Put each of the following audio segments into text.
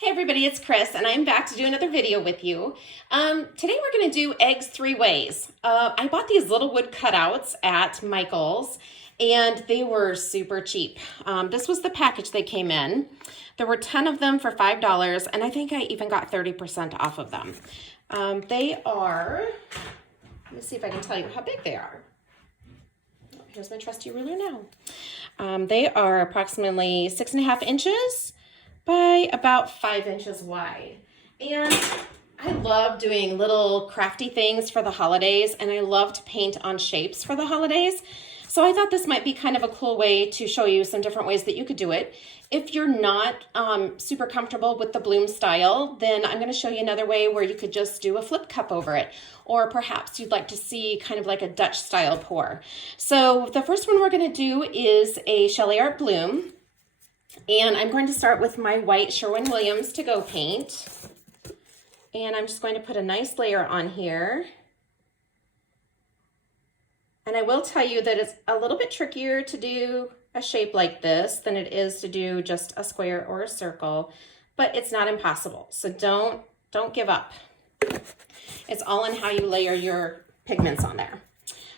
Hey everybody, it's Chris and I'm back to do another video with you. Today we're going to do eggs 3 ways. I bought these little wood cutouts at Michael's and they were super cheap. This was the package they came in. There were 10 of them for $5 and I think I even got 30% off of them. They are, let me see if I can tell you how big they are. Here's my trusty ruler now. They are approximately 6.5 inches by about 5 inches wide. And I love doing little crafty things for the holidays, and I love to paint on shapes for the holidays. So I thought this might be kind of a cool way to show you some different ways that you could do it. If you're not super comfortable with the bloom style, then I'm going to show you another way where you could just do a flip cup over it. Or perhaps you'd like to see kind of like a Dutch style pour. So the first one we're going to do is a Shelly Art Bloom. And I'm going to start with my white Sherwin-Williams to go paint. And I'm just going to put a nice layer on here. And I will tell you that it's a little bit trickier to do a shape like this than it is to do just a square or a circle, but it's not impossible. So don't give up. It's all in how you layer your pigments on there.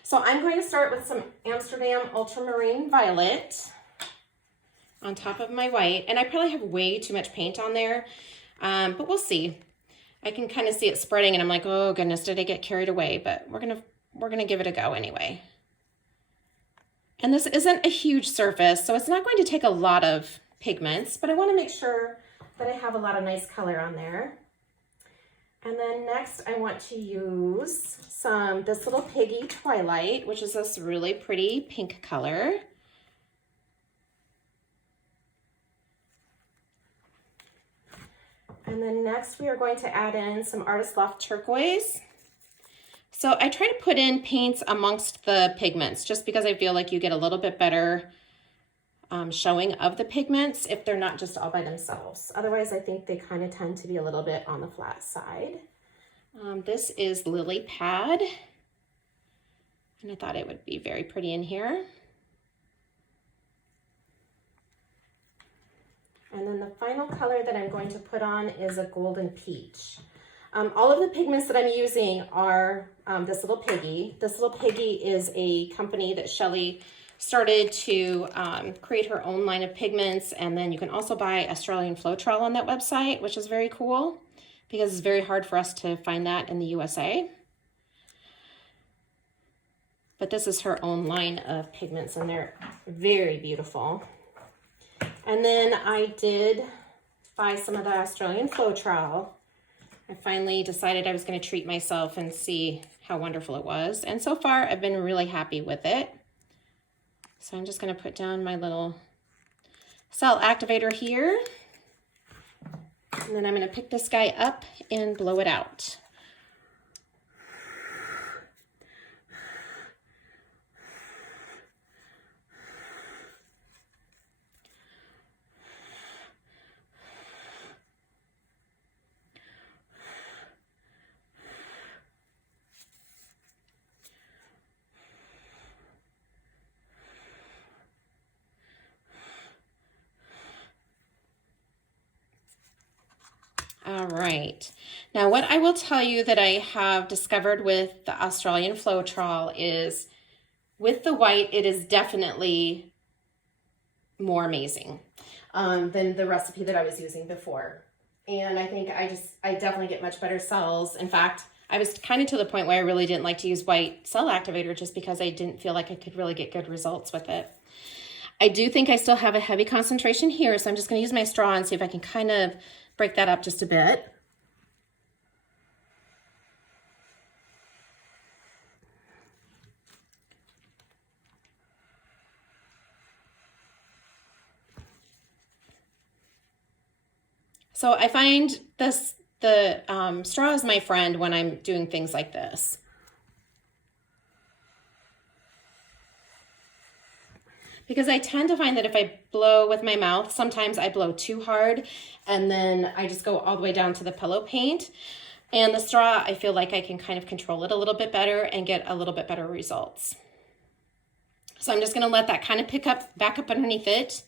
So I'm going to start with some Amsterdam Ultramarine Violet on top of my white, and I probably have way too much paint on there, but we'll see. I can kind of see it spreading and I'm like, oh goodness, did I get carried away? But we're gonna give it a go anyway. And this isn't a huge surface, so it's not going to take a lot of pigments, but I want to make sure that I have a lot of nice color on there. And then next I want to use this little Piggy Twilight, which is this really pretty pink color. And then next we are going to add in some Artist Loft Turquoise. So I try to put in paints amongst the pigments just because I feel like you get a little bit better showing of the pigments if they're not just all by themselves. Otherwise I think they kind of tend to be a little bit on the flat side. This is Lily Pad, and I thought it would be very pretty in here. And then the final color that I'm going to put on is a Golden Peach. All of the pigments that I'm using are this little Piggy. This little Piggy is a company that Shelly started to create her own line of pigments, and then you can also buy Australian Floetrol on that website, which is very cool because it's very hard for us to find that in the USA. But this is her own line of pigments and they're very beautiful. And then I did buy some of the Australian Floetrol. I finally decided I was going to treat myself and see how wonderful it was. And so far, I've been really happy with it. So I'm just going to put down my little cell activator here. And then I'm going to pick this guy up and blow it out. All right, now what I will tell you that I have discovered with the Australian Floetrol is with the white, it is definitely more amazing than the recipe that I was using before. And I think I definitely get much better cells. In fact, I was kind of to the point where I really didn't like to use white cell activator just because I didn't feel like I could really get good results with it. I do think I still have a heavy concentration here, so I'm just going to use my straw and see if I can kind of break that up just a bit. So I find the straw is my friend when I'm doing things like this. Because I tend to find that if I blow with my mouth, sometimes I blow too hard and then I just go all the way down to the pillow paint. And the straw, I feel like I can kind of control it a little bit better and get a little bit better results. So I'm just gonna let that kind of pick up, back up underneath it.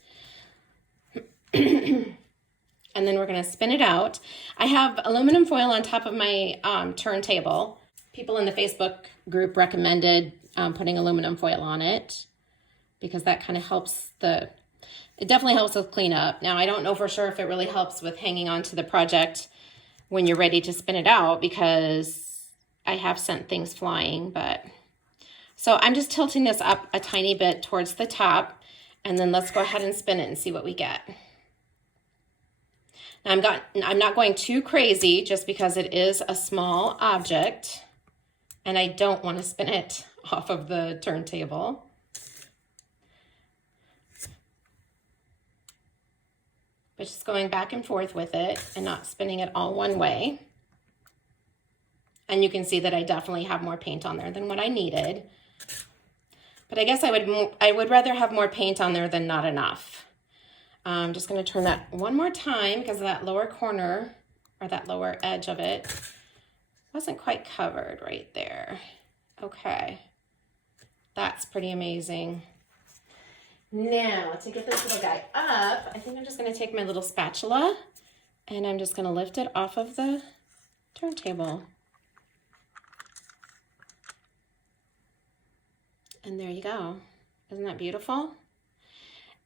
and then we're gonna spin it out. I have aluminum foil on top of my turntable. People in the Facebook group recommended putting aluminum foil on it because that kind of helps it definitely helps with cleanup. Now, I don't know for sure if it really helps with hanging on to the project when you're ready to spin it out because I have sent things flying, but so I'm just tilting this up a tiny bit towards the top, and then let's go ahead and spin it and see what we get. Now I'm not going too crazy just because it is a small object and I don't want to spin it off of the turntable. But just going back and forth with it and not spinning it all one way. And you can see that I definitely have more paint on there than what I needed. But I guess I would rather have more paint on there than not enough. I'm just going to turn that one more time because that lower corner or that lower edge of it wasn't quite covered right there. Okay, that's pretty amazing. Now to get this little guy up, I think I'm just going to take my little spatula and I'm just going to lift it off of the turntable. And there you go. Isn't that beautiful?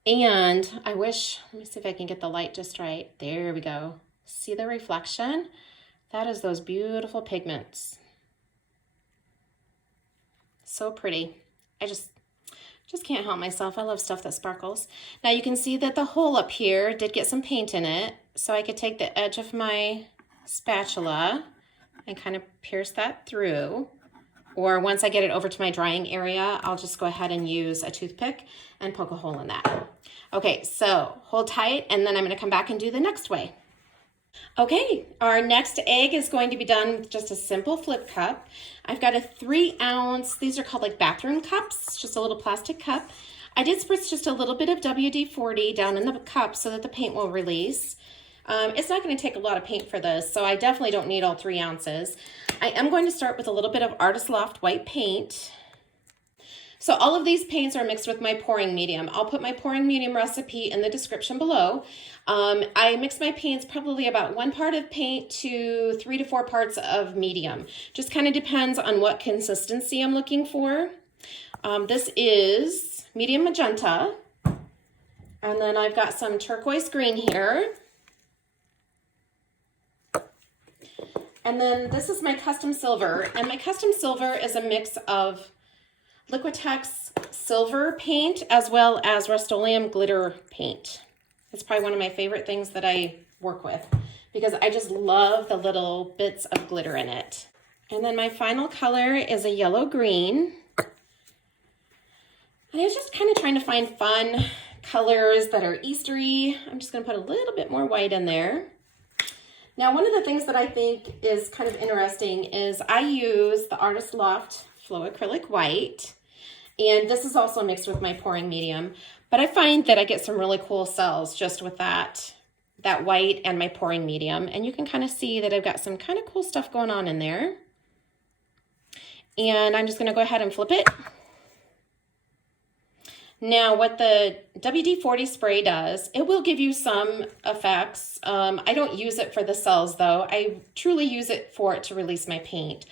And I wish, let me see if I can get the light just right. There we go. See the reflection? That is those beautiful pigments. So pretty. I just can't help myself. I love stuff that sparkles. Now you can see that the hole up here did get some paint in it. So I could take the edge of my spatula and kind of pierce that through. Or once I get it over to my drying area, I'll just go ahead and use a toothpick and poke a hole in that. Okay, so hold tight, and then I'm gonna come back and do the next way. Okay, our next egg is going to be done with just a simple flip cup. I've got a 3-ounce, these are called like bathroom cups, just a little plastic cup. I did spritz just a little bit of WD-40 down in the cup so that the paint will release. It's not going to take a lot of paint for this, so I definitely don't need all 3 ounces. I am going to start with a little bit of Artist Loft white paint. So all of these paints are mixed with my pouring medium. I'll put my pouring medium recipe in the description below. I mix my paints probably about 1 part of paint to 3 to 4 parts of medium. Just kind of depends on what consistency I'm looking for. This is medium magenta. And then I've got some turquoise green here. And then this is my custom silver, and my custom silver is a mix of Liquitex silver paint as well as Rust-Oleum glitter paint. It's probably one of my favorite things that I work with because I just love the little bits of glitter in it. And then my final color is a yellow-green. And I was just kind of trying to find fun colors that are Eastery. I'm just going to put a little bit more white in there. Now, one of the things that I think is kind of interesting is I use the Artist Loft Flow Acrylic White, and this is also mixed with my pouring medium, but I find that I get some really cool cells just with that white and my pouring medium, and you can kind of see that I've got some kind of cool stuff going on in there. And I'm just going to go ahead and flip it. Now, what the WD-40 spray does, it will give you some effects. I don't use it for the cells, though. I truly use it for it to release my paint.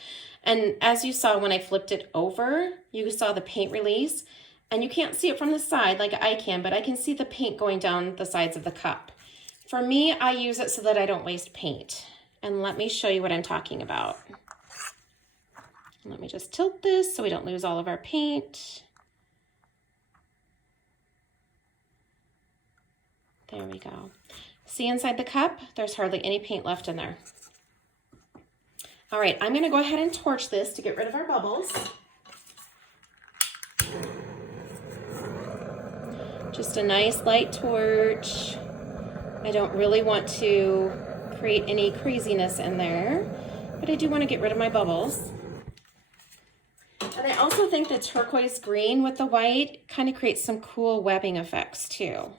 And as you saw when I flipped it over, you saw the paint release. And you can't see it from the side like I can, but I can see the paint going down the sides of the cup. For me, I use it so that I don't waste paint. And let me show you what I'm talking about. Let me just tilt this so we don't lose all of our paint. There we go. See inside the cup? There's hardly any paint left in there. All right, I'm gonna go ahead and torch this to get rid of our bubbles. Just a nice light torch. I don't really want to create any craziness in there, but I do want to get rid of my bubbles. And I also think the turquoise green with the white kind of creates some cool webbing effects too.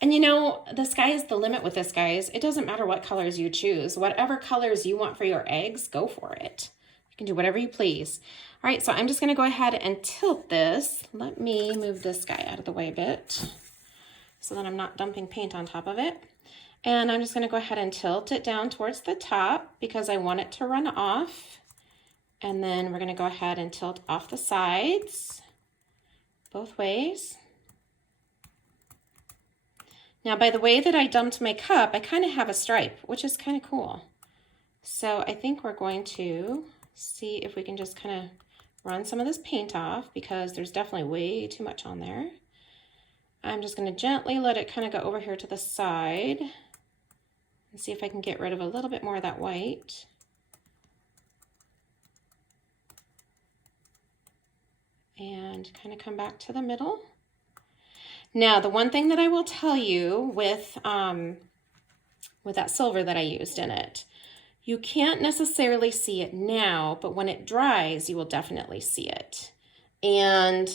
And you know, the sky is the limit with this, guys. It doesn't matter what colors you choose. Whatever colors you want for your eggs, go for it. You can do whatever you please. All right, so I'm just gonna go ahead and tilt this. Let me move this guy out of the way a bit so that I'm not dumping paint on top of it. And I'm just going to go ahead and tilt it down towards the top because I want it to run off. And then we're going to go ahead and tilt off the sides both ways. Now, by the way that I dumped my cup, I kind of have a stripe, which is kind of cool. So I think we're going to see if we can just kind of run some of this paint off because there's definitely way too much on there. I'm just going to gently let it kind of go over here to the side and see if I can get rid of a little bit more of that white. And kind of come back to the middle. Now, the one thing that I will tell you with that silver that I used in it, you can't necessarily see it now, but when it dries, you will definitely see it. And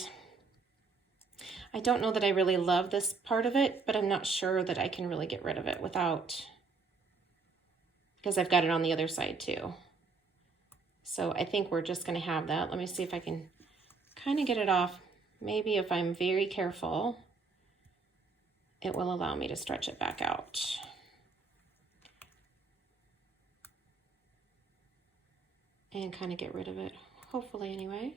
I don't know that I really love this part of it, but I'm not sure that I can really get rid of it without, because I've got it on the other side too. So I think we're just going to have that. Let me see if I can kind of get it off. Maybe if I'm very careful, it will allow me to stretch it back out. And kind of get rid of it, hopefully anyway.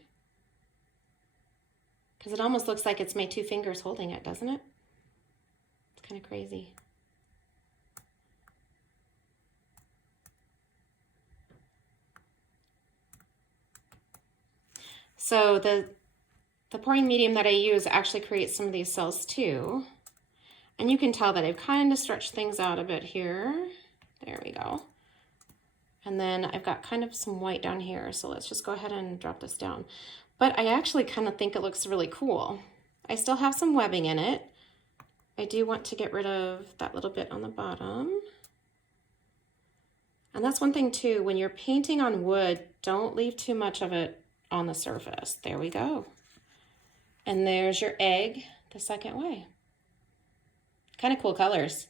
Because it almost looks like it's my two fingers holding it, doesn't it? It's kind of crazy. So the pouring medium that I use actually creates some of these cells too. And you can tell that I've kind of stretched things out a bit here. There we go. And then I've got kind of some white down here. So let's just go ahead and drop this down. But I actually kind of think it looks really cool. I still have some webbing in it. I do want to get rid of that little bit on the bottom. And that's one thing too, when you're painting on wood, don't leave too much of it on the surface. There we go. And there's your egg the second way. Kind of cool colors.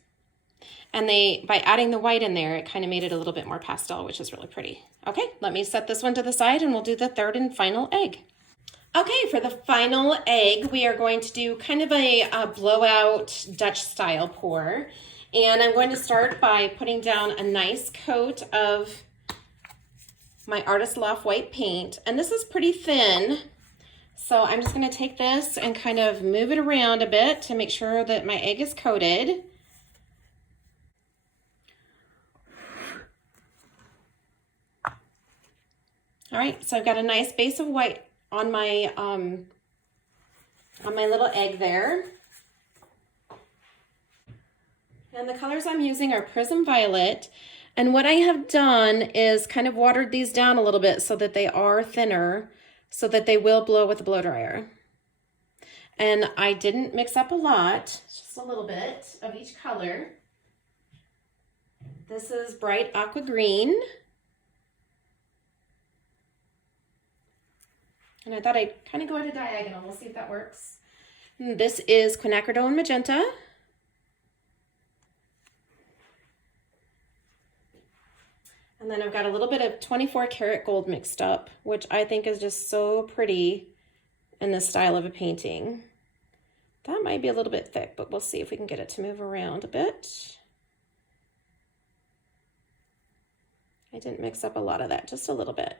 And by adding the white in there, it kind of made it a little bit more pastel, which is really pretty. Okay, let me set this one to the side and we'll do the third and final egg. Okay, for the final egg, we are going to do kind of a blowout Dutch style pour. And I'm going to start by putting down a nice coat of my Artist Loft white paint. And this is pretty thin. So I'm just going to take this and kind of move it around a bit to make sure that my egg is coated. All right, so I've got a nice base of white on my little egg there. And the colors I'm using are Prism Violet. And what I have done is kind of watered these down a little bit so that they are thinner, so that they will blow with the blow dryer. And I didn't mix up a lot, just a little bit of each color. This is bright aqua green. And I thought I'd kind of go at a diagonal. We'll see if that works. And this is quinacridone magenta. And then I've got a little bit of 24 karat gold mixed up, which I think is just so pretty in this style of a painting. That might be a little bit thick, but we'll see if we can get it to move around a bit. I didn't mix up a lot of that, just a little bit.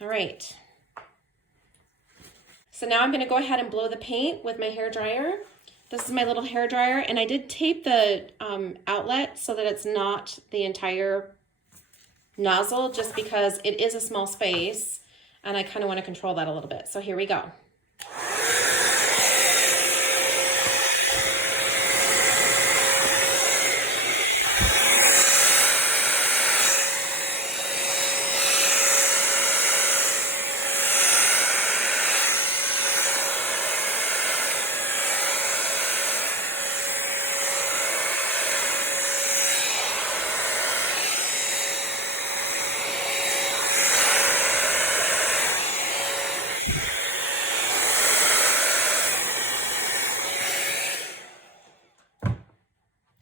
All right. So now I'm going to go ahead and blow the paint with my hair dryer. This is my little hair dryer, and I did tape the outlet so that it's not the entire nozzle, just because it is a small space and I kind of want to control that a little bit. So here we go.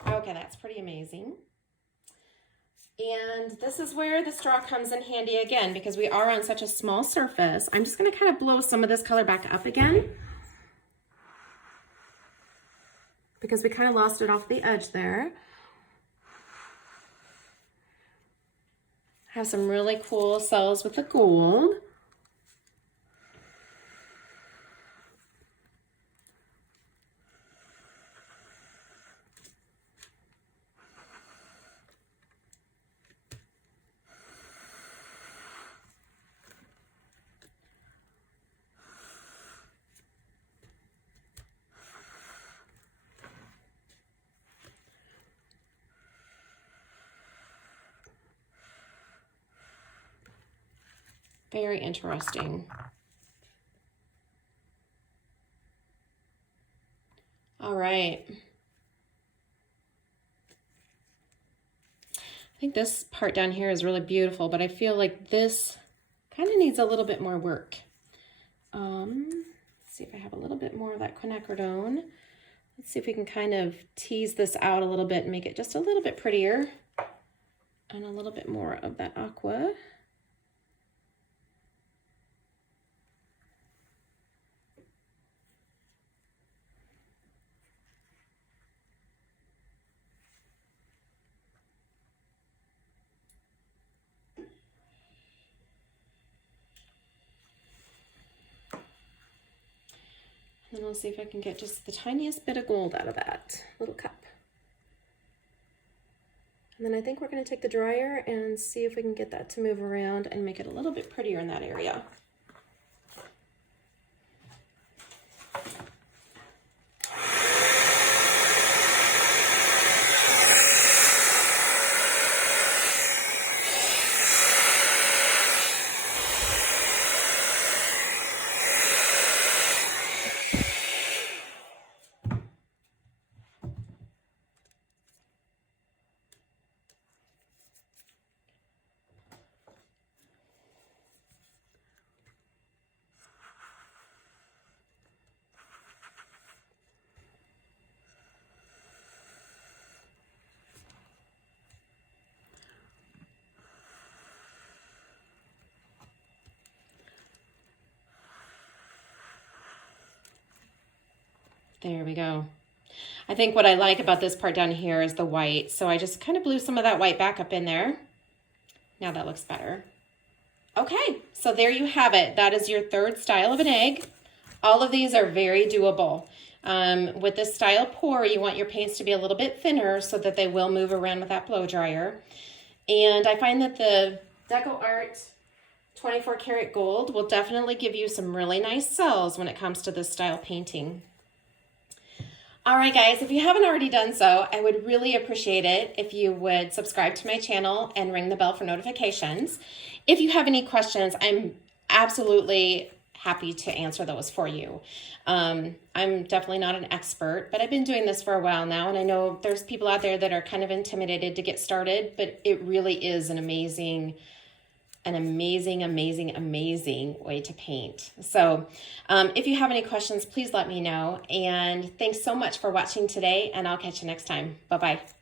Okay, that's pretty amazing. And this is where the straw comes in handy again, because we are on such a small surface. I'm just going to kind of blow some of this color back up again, because we kind of lost it off the edge there. Have some really cool cells with the gold. Very interesting. All right. I think this part down here is really beautiful, but I feel like this kind of needs a little bit more work. Let's see if I have a little bit more of that quinacridone. Let's see if we can kind of tease this out a little bit and make it just a little bit prettier. And a little bit more of that aqua. And I'll see if I can get just the tiniest bit of gold out of that little cup. And then I think we're going to take the dryer and see if we can get that to move around and make it a little bit prettier in that area. There we go. I think what I like about this part down here is the white. So I just kind of blew some of that white back up in there. Now that looks better. Okay, so there you have it. That is your third style of an egg. All of these are very doable. With this style pour, you want your paints to be a little bit thinner so that they will move around with that blow dryer. And I find that the Deco Art 24 karat gold will definitely give you some really nice cells when it comes to this style painting. All right, guys, if you haven't already done so, I would really appreciate it if you would subscribe to my channel and ring the bell for notifications. If you have any questions, I'm absolutely happy to answer those for you. I'm definitely not an expert, but I've been doing this for a while now, and I know there's people out there that are kind of intimidated to get started, but it really is an amazing way to paint. So if you have any questions, please let me know. And thanks so much for watching today, and I'll catch you next time. Bye-bye.